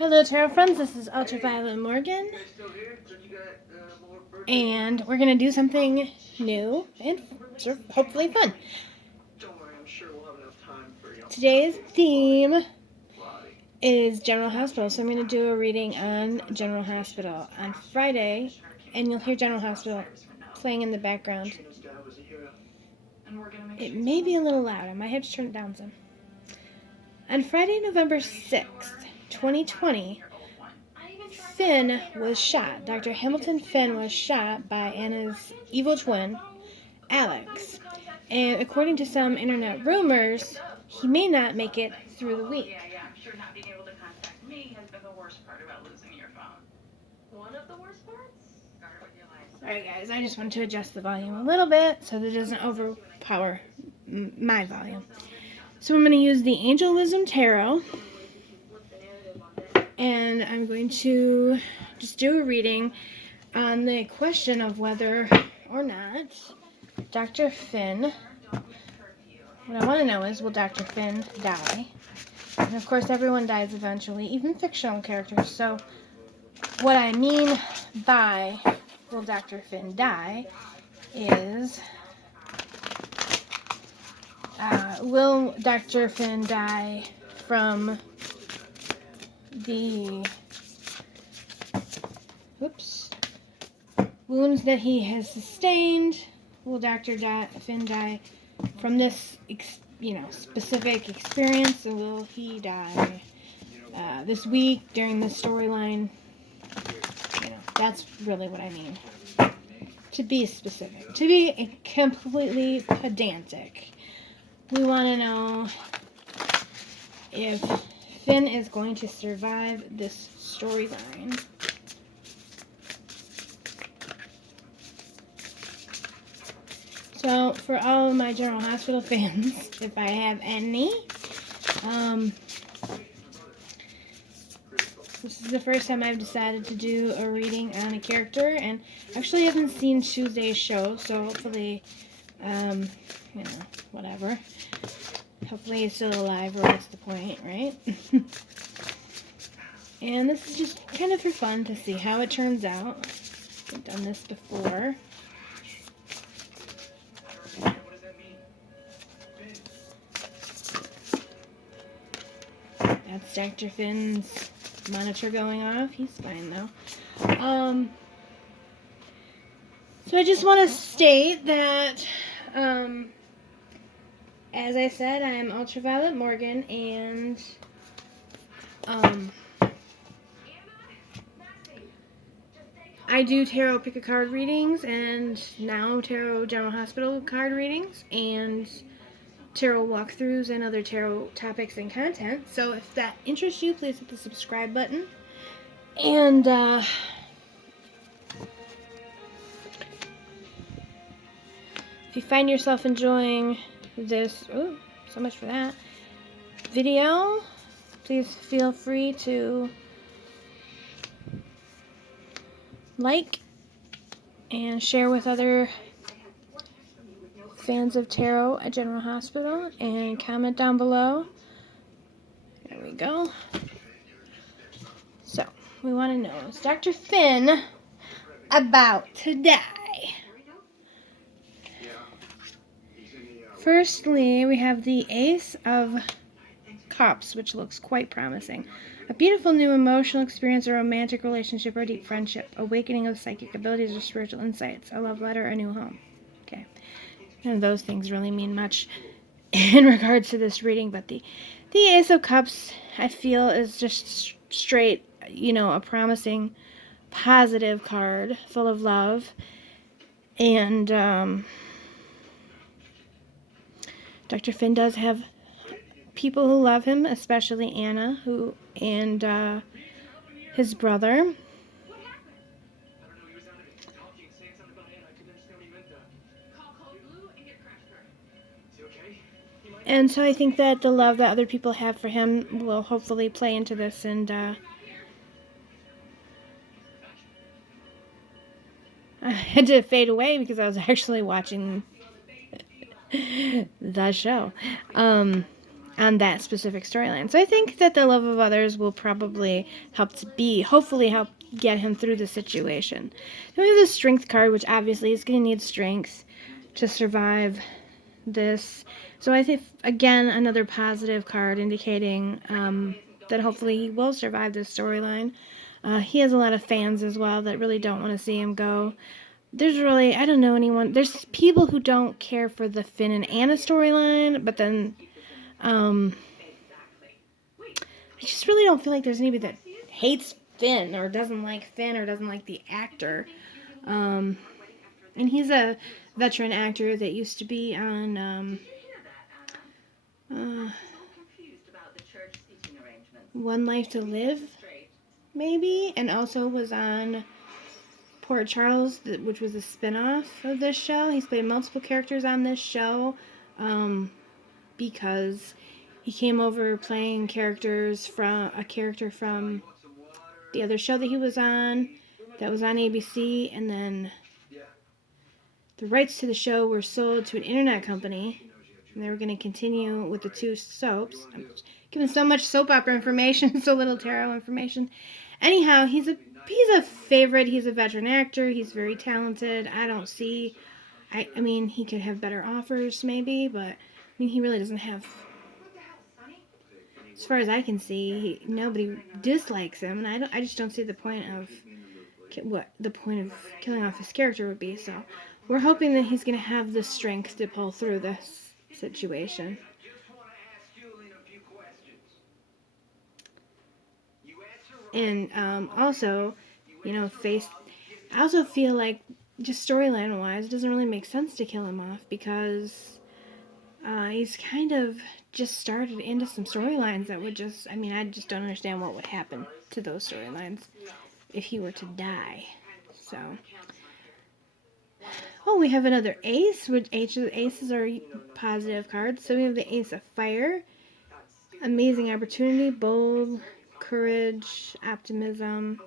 Hello tarot friends, this is Ultraviolet Morgan, and we're going to do something new and hopefully fun. Today's theme is General Hospital, so I'm going to do a reading on General Hospital on Friday, and you'll hear General Hospital playing in the background. It may be a little loud, I might have to turn it down some. On Friday, November 6th, 2020, Finn was shot. Dr. Hamilton Finn was shot by Anna's evil twin, Alex. And according to some internet rumors, he may not make it through the week. I'm sure not being able to contact me has been the worst part about losing your phone. One of the worst parts? Alright guys, I just want to adjust the volume a little bit so that it doesn't overpower my volume. So I'm going to use the Angel Wisdom Tarot. And I'm going to just do a reading on the question of whether or not Dr. Finn, what I want to know is, will Dr. Finn die? And of course everyone dies eventually, even fictional characters. So what I mean by will Dr. Finn die is, will Dr. Finn die from the wounds that he has sustained? Will Dr. Finn die from this, specific experience, or will he die this week during the storyline? That's really what I mean. To be specific, to be completely pedantic, we want to know if Finn is going to survive this storyline. So, for all of my General Hospital fans, if I have any, this is the first time I've decided to do a reading on a character, and actually haven't seen Tuesday's show, so hopefully, whatever. Hopefully he's still alive, or what's the point, right? And this is just kind of for fun to see how it turns out. I've done this before. That's Dr. Finn's monitor going off. He's fine though. So I just want to state that, as I said, I am Ultraviolet Morgan, and I do tarot pick-a-card readings, and now tarot General Hospital card readings, and tarot walkthroughs, and other tarot topics and content. So if that interests you, please hit the subscribe button. And if you find yourself enjoying this, so much for that video, please feel free to like and share with other fans of tarot at General Hospital, and comment down below. There we go. So, we want to know, is Dr. Finn about to die? Firstly, we have the Ace of Cups, which looks quite promising. A beautiful new emotional experience, a romantic relationship, or deep friendship. Awakening of psychic abilities or spiritual insights. A love letter, a new home. Okay. None of those things really mean much in regards to this reading, but the Ace of Cups, I feel, is just straight, a promising, positive card, full of love. And Dr. Finn does have people who love him, especially Anna, and his brother. And so I think that the love that other people have for him will hopefully play into this, and I had to fade away because I was actually watching the show. on that specific storyline. So I think that the love of others will probably hopefully help get him through the situation. Then we have the strength card, which obviously is going to need strength to survive this. So I think, again, another positive card indicating that hopefully he will survive this storyline. He has a lot of fans as well that really don't want to see him go. I don't know anyone. There's people who don't care for the Finn and Anna storyline, but then I just really don't feel like there's anybody that hates Finn or doesn't like Finn or doesn't like the actor. And he's a veteran actor that used to be on One Life to Live, maybe, and also was on Port Charles, which was a spin-off of this show. He's played multiple characters on this show because he came over playing a character from the other show that he was on, that was on ABC, and then the rights to the show were sold to an internet company, and they were going to continue with the two soaps. I'm giving so much soap opera information, so little tarot information. Anyhow, he's a favorite. He's a veteran actor. He's very talented. I mean, he could have better offers, maybe, but I mean, he really doesn't have. As far as I can see, nobody dislikes him, and I just don't see the point of killing off his character would be. So we're hoping that he's going to have the strength to pull through this situation. And also, I also feel like, just storyline-wise, it doesn't really make sense to kill him off because he's kind of just started into some storylines that would I just don't understand what would happen to those storylines if he were to die. So, we have another ace, which aces are positive cards. So we have the Ace of Fire, amazing opportunity, bold, courage, optimism,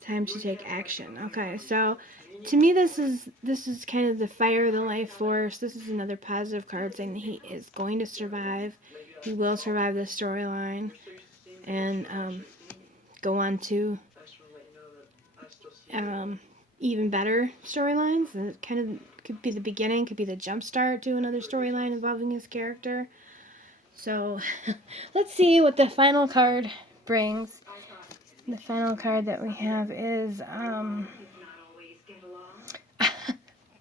time to take action. Okay, so to me this is kind of the fire, the life force. This is another positive card saying that he is going to survive. He will survive this storyline and go on to even better storylines. It kind of could be the beginning, could be the jump start to another storyline involving his character. So let's see what the final card brings. The final card that we have is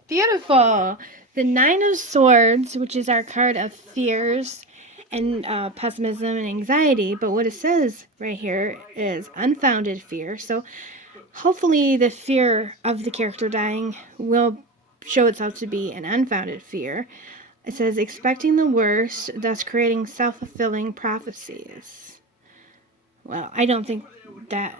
beautiful. The Nine of Swords, which is our card of fears and pessimism and anxiety. But what it says right here is unfounded fear. So hopefully the fear of the character dying will show itself to be an unfounded fear. It says expecting the worst, thus creating self-fulfilling prophecies. Well, I don't think that...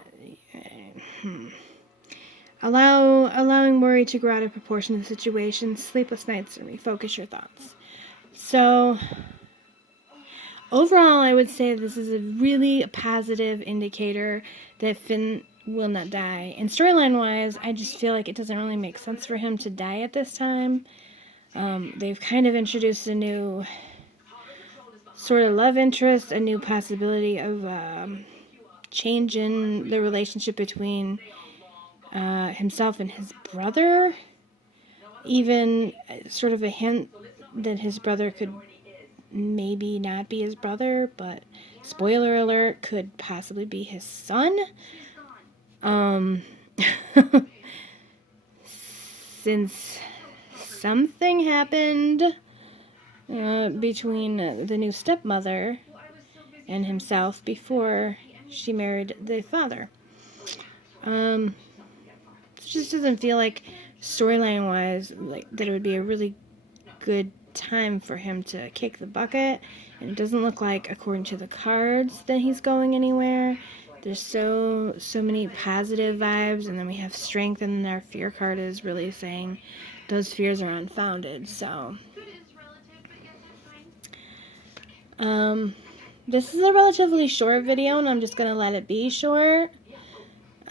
Allowing worry to grow out of proportion to the situation, sleepless nights, and refocus your thoughts. So, overall, I would say this is a really positive indicator that Finn will not die. And storyline-wise, I just feel like it doesn't really make sense for him to die at this time. They've kind of introduced a new sort of love interest, a new possibility of change in the relationship between himself and his brother. Even sort of a hint that his brother could maybe not be his brother, but spoiler alert, could possibly be his son. Since something happened between the new stepmother and himself before she married the father. It just doesn't feel like, storyline-wise, like that it would be a really good time for him to kick the bucket. And it doesn't look like, according to the cards, that he's going anywhere. There's so many positive vibes, and then we have strength, and then our fear card is really saying those fears are unfounded. So, this is a relatively short video, and I'm just going to let it be short.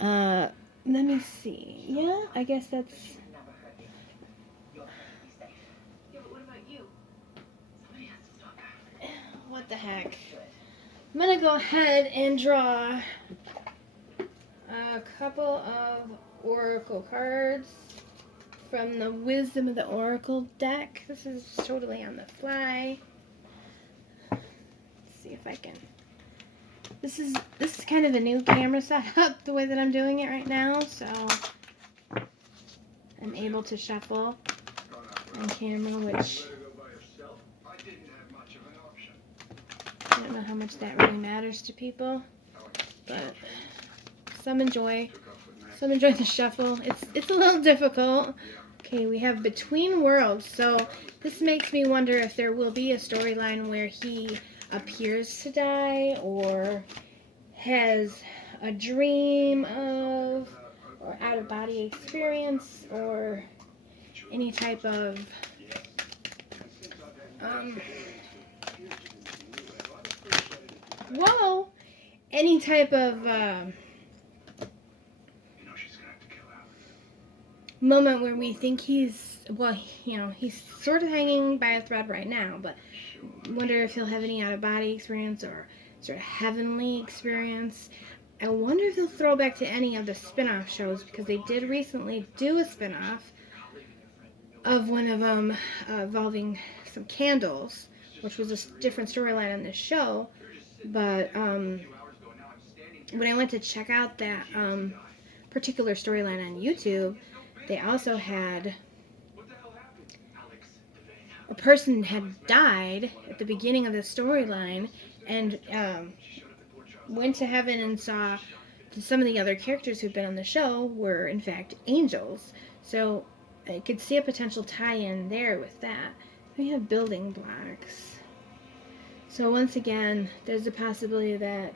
Let me see. Yeah, I guess that's... What the heck. I'm gonna go ahead and draw a couple of oracle cards from the Wisdom of the Oracle deck. This is totally on the fly. Let's see if I can. This is kind of a new camera setup, the way that I'm doing it right now, so I'm able to shuffle on camera, which I don't know how much that really matters to people, but some enjoy the shuffle. It's a little difficult. Okay, we have Between Worlds, so this makes me wonder if there will be a storyline where he appears to die or has a dream of or out-of-body experience or any type of any type of moment where we think he's, well, you know, he's sort of hanging by a thread right now, but wonder if he'll have any out-of-body experience or sort of heavenly experience. I wonder if they'll throw back to any of the spin-off shows, because they did recently do a spin-off of one of them involving some candles, which was a different storyline on this show. But when I went to check out that particular storyline on YouTube, they also had a person had died at the beginning of the storyline and went to heaven and saw some of the other characters who'd been on the show were in fact angels. So I could see a potential tie-in there with that. We have building blocks. So once again, there's a possibility that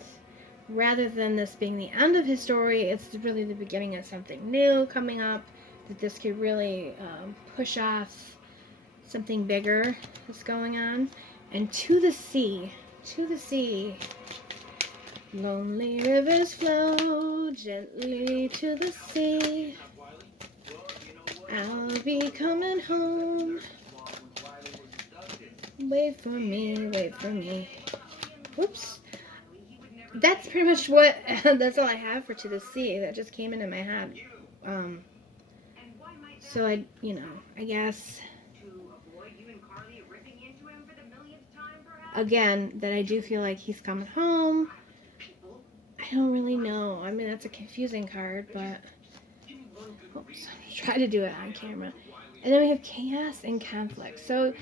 rather than this being the end of his story, it's really the beginning of something new coming up, that this could really push off something bigger that's going on. And to the sea, lonely rivers flow gently to the sea. I'll be coming home. Wait for me, wait for me. Whoops. That's pretty much what, that's all I have for To the Sea. That just came into my head. So I guess, again, that I do feel like he's coming home. I don't really know. I mean, that's a confusing card, but oops, try to do it on camera. And then we have chaos and conflict. So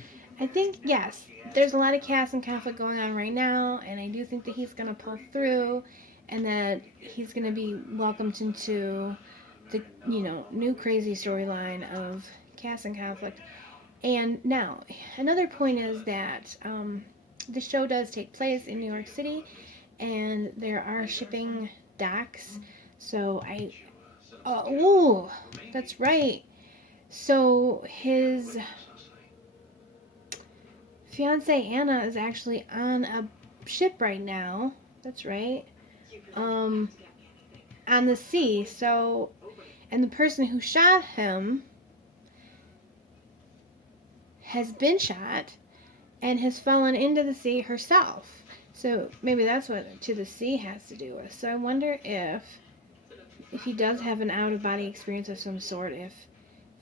I think, yes, there's a lot of chaos and conflict going on right now, and I do think that he's going to pull through, and that he's going to be welcomed into the, new crazy storyline of chaos and conflict. And now, another point is that the show does take place in New York City, and there are shipping docks. So that's right. So his fiance Anna is actually on a ship right now. That's right. On the sea. So, and the person who shot him has been shot and has fallen into the sea herself. So maybe that's what To the Sea has to do with. So I wonder if he does have an out-of-body experience of some sort, if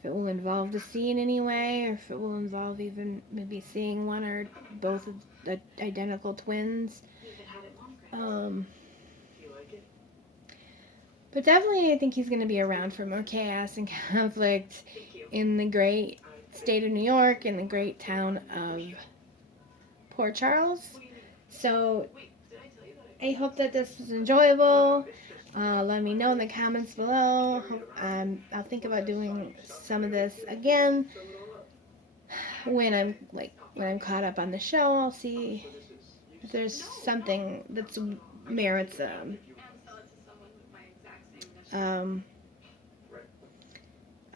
it will involve the sea in any way, or if it will involve even maybe seeing one or both of the identical twins. But definitely I think he's going to be around for more chaos and conflict in the great state of New York, in the great town of Port Charles. So I hope that this was enjoyable. Let me know in the comments below. I'll think about doing some of this again when I'm caught up on the show. I'll see if there's something that merits a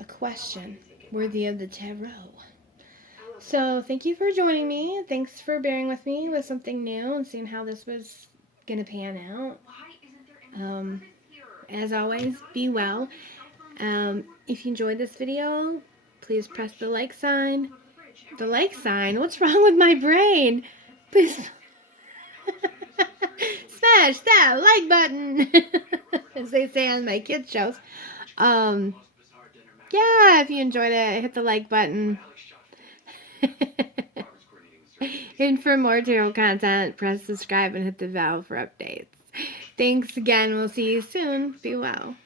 question worthy of the tarot. So thank you for joining me. Thanks for bearing with me with something new and seeing how this was gonna pan out. As always, be well. If you enjoyed this video, please press the like sign. The like sign? What's wrong with my brain? Please smash that like button, as they say on my kids shows. Yeah, if you enjoyed it, hit the like button. And for more tarot content, press subscribe and hit the bell for updates. Thanks again. We'll see you soon. Be well.